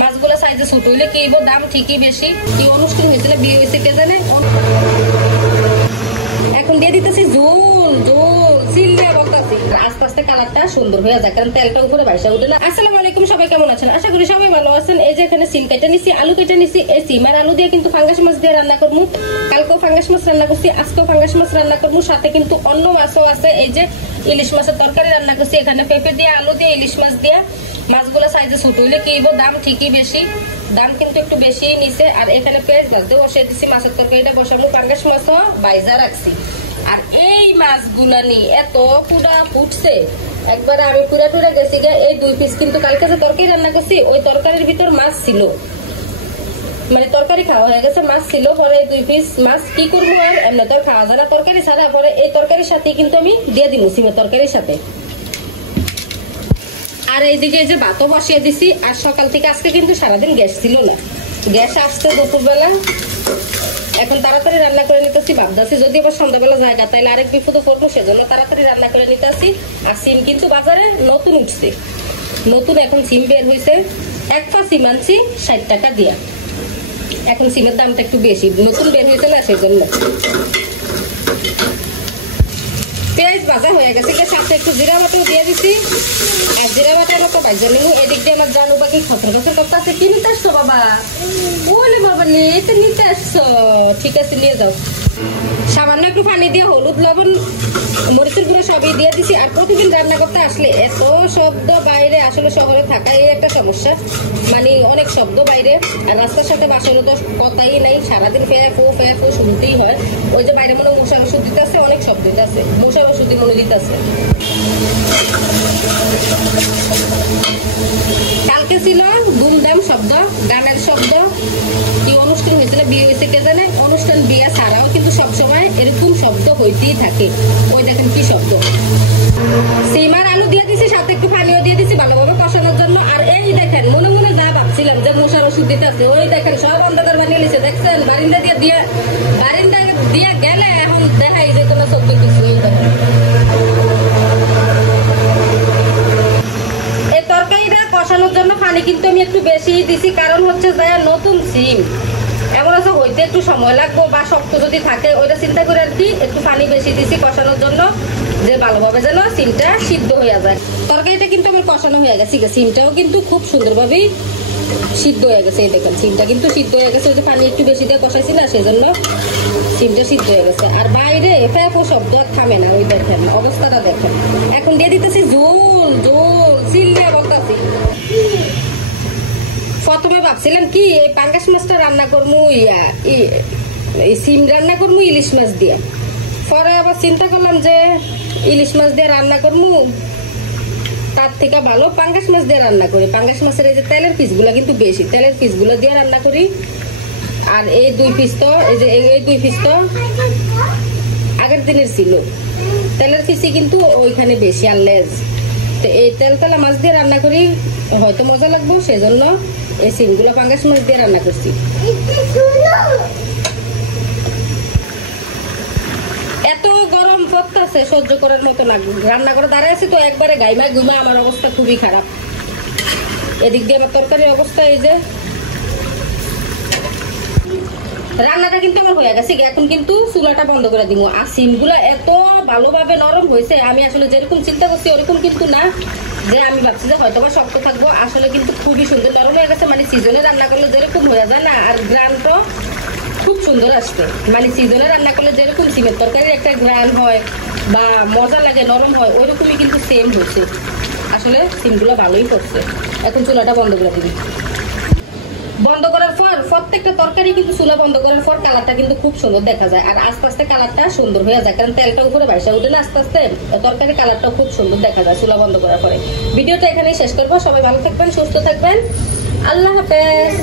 মাছগুলো সাইজে ছোট হইলে কি হইব, দাম ঠিকই বেশি। কি অনুষ্ঠান হয়েছিল, বিয়ে হয়েছে কে জানে। এখন দিয়ে দিতেছি ঝোল ঝোল চিল্লা বলতেছি, আস্তে আস্তে কালারটা সুন্দর হয়ে যায়, কারণ তেলটা উপরে বাইসা উঠে না। আসসালামু আলাইকুম, সবাই কেমন আছেন? আশা করি সবাই ভালো আছেন। এই যে এখানে সিম কেটে নিছি, আলু কেটে নিছি। এই সিম আর আলু দিয়ে কিন্তু ফাঙ্গাস মাছ দিয়ে রান্না করবো। কালকেও ফাঙ্গাস মাছ রান্না করছি, আজকেও ফাঙ্গাস মাছ রান্না করবো, সাথে কিন্তু অন্য মাছও আছে। এই যে ইলিশ মাছের তরকারি রান্না করছি, এখানে পেঁপে দিয়ে আলু দিয়ে ইলিশ মাছ দিয়ে। মাছগুলো সাইজে ছোট হইলে কি হইব, দাম ঠিকই বেশি, দাম কিন্তু একটু বেশি নিছে। আর এখানে পেঁয়াজ ভাজ দিয়ে বসিয়ে দিচ্ছি, মাছের তরকারিটা বসাবো। ফাঙ্গাস মাছও বাইজা রাখছি। আর এই মাছগুলা নিয়ে এত পুরা ফুটছে, একবারে আমি পুরা টুরা গেছি গে। এই 2 পিস কিন্তু কালকে যে তরকারি রান্না করছি, ওই তরকারির ভিতর মাছ ছিল, মানে তরকারি খাওয়া হয়ে গেছে, মাছ ছিল। পরে এই 2 পিস মাছ কি করবো, আর এমনি তো খাওয়া যায় না তরকারি ছাড়া। পরে এই তরকারির সাথে কিন্তু আমি দিয়ে দিব, সিমের তরকারির সাথে। আর এইদিকে এই যে ভাতও বসিয়ে দিছি। আর সকাল থেকে আজকে কিন্তু সারাদিন গ্যাস ছিল না, গ্যাস আসছে দুপুরবেলা। এখন তাড়াতাড়ি রান্না করে নিতেছি, ভাবতেছি যদি আবার সন্ধ্যাবেলা জায়গা তাইলে আরেক বিপদ করবো, সেজন্য তাড়াতাড়ি রান্না করে নিতেছি। আর সিম কিন্তু বাজারে নতুন উঠছে, নতুন এখন সিম বের হয়েছে। 1 পা সিম আনছি 60 টাকা দিয়া। এখন সিমের দামটা একটু বেশি, নতুন বের হয়েছে না, সেজন্য। পেঁয়াজ ভাজা হয়ে গেছে, সাথে একটু জিরা বাটাও দিয়ে দিছি। আর জিরা বাটার মতো ভাজা নিবো। এদিক দিয়ে আমার জানু বাকি খতর খতর করতে আছে। কি নিতে আসছো বাবা? বলে বাবা নিয়ে নিতে আসছো, ঠিক আছে নিয়ে যাও। সামান্য একটু পানি দিয়ে হলুদ লবণ মরিচের গুঁড়ো সবই দিয়ে দিছি। আর প্রতিদিন রান্না করতে আসলে এত শব্দ বাইরে, আসলে শহরে থাকাই একটা সমস্যা, মানে অনেক শব্দ বাইরে। আর রাস্তার সাথে বাসানো তো কথাই নাই, সারাদিন ফেফো শুনতেই হয়। ওই যে বাইরে মনে মশার ওষুধ দিতে আছে, অনেক শব্দ দিতে আছে, মশার ওষুধই মনে দিতে আছে। কালকে ছিল দুমদাম শব্দ, গানের শব্দ। কি অনুষ্ঠান হয়েছিল, বিয়ে হয়েছে কে জানে। অনুষ্ঠান বিয়ে ছাড়াও কিন্তু সবসময় এরকম শব্দ হইতেই থাকে। ওই দেখেন কি শব্দ। সিম আর আলু দিয়ে দিছি, সাথে একটু পানিও দিয়ে দিছি ভালোভাবে কষানোর জন্য। আর এই দেখেন মনে মনে যা ভাবছিলাম যে মশার ওষুধ দিতে আছে, ওই দেখেন সব অন্ধকার বানিয়ে নিছে, দেখছেন। বারিন্দা দিয়ে গেলে এখন দেখাই যেত না সত্য কিছু। এই তরকারিটা কষানোর জন্য পানি কিন্তু আমি একটু বেশি দিছি, কারণ হচ্ছে যে নতুন সিম এমন আছে হইতে একটু সময় লাগবো, বা শক্ত যদি থাকে ওইটা চিন্তা করে আর কি একটু পানি বেশি দিছি কষানোর জন্য, যে ভালোভাবে যেন সিমটা সিদ্ধ হয়ে যায়। তরকারিটা কিন্তু আমার কষানো হয়ে গেছে, সিমটাও কিন্তু খুব সুন্দরভাবেই সিদ্ধ হয়ে গেছে। এই দেখেন সিমটা কিন্তু সিদ্ধ হয়ে গেছে, ওই যে পানি একটু বেশি দিয়ে কষাইছি না, সেই জন্য সিমটা সিদ্ধ হয়ে গেছে। আর বাইরে ফেফো শব্দ আর থামে না, ওই দেখেন অবস্থাটা দেখেন। এখন দিয়ে দিতেছি ঝোল ঝোল চিল্লা বলতেছি। প্রথমে ভাবছিলাম কি এই পাঙ্গাস মাছটা রান্না করবো, সিম রান্না করবো ইলিশ মাছ দিয়ে। পরে আবার চিন্তা করলাম যে ইলিশ মাছ দিয়ে রান্না করবো, তার থেকে ভালো পাঙ্গাস মাছ দিয়ে রান্না করি। পাঙ্গাস মাছের এই যে তেলের পিসগুলো কিন্তু বেশি, তেলের পিসগুলো দিয়ে রান্না করি। আর এই 2 পিস তো এই 2 পিস তো আগের দিনের ছিল, তেলের পিসই কিন্তু ওইখানে বেশি। আর লেজ তো এই তেলা মাছ দিয়ে রান্না করি, হয়তো মজা লাগবো, সেজন্য এই সিমগুলো পাঙ্গাস মাছ দিয়ে রান্না করছি। এত গরম পড়তেছে সহ্য করার মতো না, রান্না করে দাঁড়ায় আছি তো একবারে গাইমা গুমা, আমার অবস্থা খুবই খারাপ। এদিক দিয়ে আমার তরকারির অবস্থা এই যে। রান্নাটা কিন্তু আমার হয়ে গেছে, এখন কিন্তু চুলাটা বন্ধ করে দিব। আর সিমগুলো এত ভালোভাবে নরম হয়েছে, আমি আসলে যেরকম চিন্তা করছি ওরকম কিন্তু না, যে আমি ভাবছি যে হয়তো বা শক্ত থাকবো, আসলে কিন্তু খুবই সুন্দর নরম হয়ে গেছে। মানে সিজনে রান্না করলে যেরকম হয়ে যায় না, আর গ্রানটা খুব সুন্দর আসছে। মানে সিজনে রান্না করলে যেরকম সিমের তরকারির একটা গ্রান হয় বা মজা লাগে, নরম হয়, ওইরকমই কিন্তু সেম হয়েছে। আসলে সিমগুলো ভালোই করছে। এখন চুলাটা বন্ধ করে দিবি। বন্ধ করার পর প্রত্যেকটা তরকারি কিন্তু চুলা বন্ধ করার পর কালারটা কিন্তু খুব সুন্দর দেখা যায়। আর আস্তে আস্তে কালারটা সুন্দর হয়ে যায়, কারণ তেলটা উপরে বাইসা উঠে না, আস্তে আস্তে তরকারি কালারটা খুব সুন্দর দেখা যায় চুলা বন্ধ করার পরে। ভিডিওটা এখানেই শেষ করবো। সবাই ভালো থাকবেন, সুস্থ থাকবেন, আল্লাহ হাফেজ।